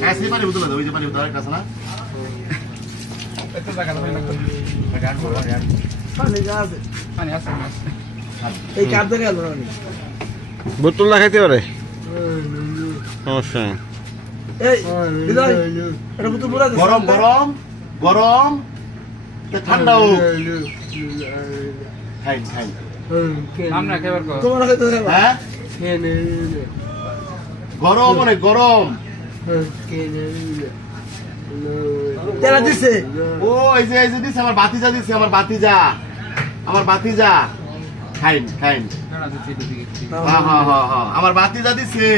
कैसे पानी बोतल दो, ये पानी बोतल का सना? এই কাপ ধরে গেল না বোতল লাগাইতে পারে সমস্যা এই বিদায় এটা বোতল পুরা গরম গরম গরম ঠান্ডা হোক খাই খাই নাম না খাবার কো তোমার কাছে ধরে হ্যাঁ গরম অনেক গরম তেলা দিছে ও এই যে দিছে আমার বাতিজা দিছে আমার বাতিজা খাইন খাইন হ্যাঁ হ্যাঁ হ্যাঁ হ্যাঁ আমার বাতিজা দিছে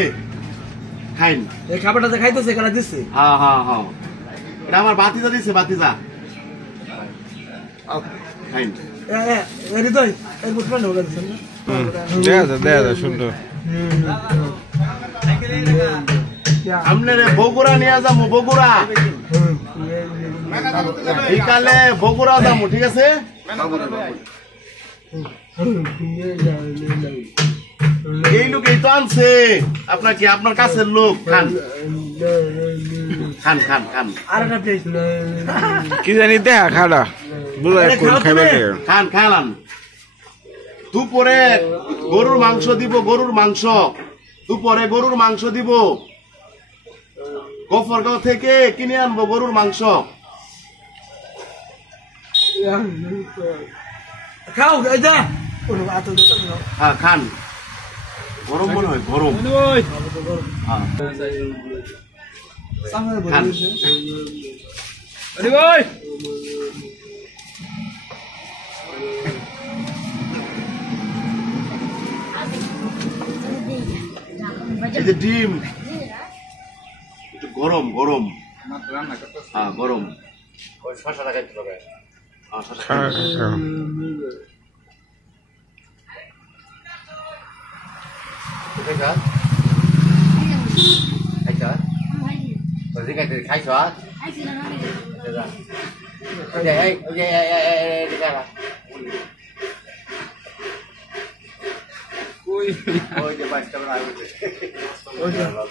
খাইন এই খাবারটা যে খাইতেছে কেন দিছে হ্যাঁ হ্যাঁ হ্যাঁ এটা আমার বাতিজা দিছে বাতিজা খাইন এ হৃদয় এই বুঝবেন না ওটা দিছেন না দেয়া যা সুন্দর আমনে বগুড়া নিয়ে যাবো বগুড়া বিকালে বগুড়া যাবো ঠিক আছে এই লোক এই তো আনছে আপনার কি আপনার কাছের লোক খান খান খান খান আর একটা প্লেট কি জানি দেখা খাড়া বুঝাই কোন খাইবে খান খান দুপুরে গরুর মাংস দিব গরুর মাংস দুপুরে গরুর মাংস দিব গফরগাঁও থেকে কিনে আনবো গরুর মাংস খাও এই যা হ্যাঁ খান গরম মনে হয় গরম হ্যাঁ খান এই যে ডিম একটু গরম গরম হ্যাঁ গরম শশা লাগাইতে হবে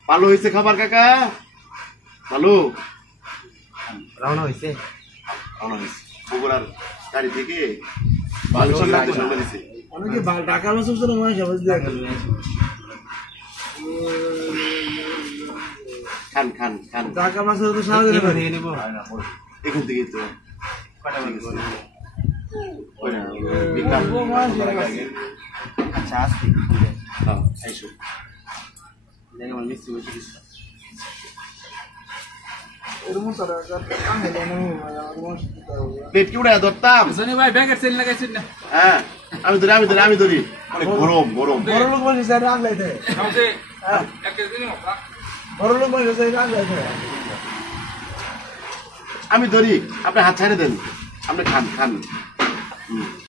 ভালো হয়েছে খাবার কাকা ভালো রাউন্ড হইছে বগুড়ার গাড়ি থেকে অনেকে ঢাকার মাছ উঠছে না মানুষ আবার খান খান খান ঢাকার মাছ তো সারা দিন নিয়ে নিব এখান থেকে তো আচ্ছা আসছি হ্যাঁ আইসো আমার মিষ্টি বসে দিচ্ছি এরকম তারা কাম হলো না আমার মাছ প্লেট কি উড়ে ধরতাম সনি ভাই ব্যাগের সেল লাগাইছেন না হ্যাঁ আমি ধরি অনেক গরম গরম বড় লোক মানুষ স্যার রাগ লাইতে কাউকে এক দিন হোক বড় লোক মানুষ স্যার রাগ লাইতে আমি ধরি আপনি হাত ছাড়ে দেন আপনি খান খান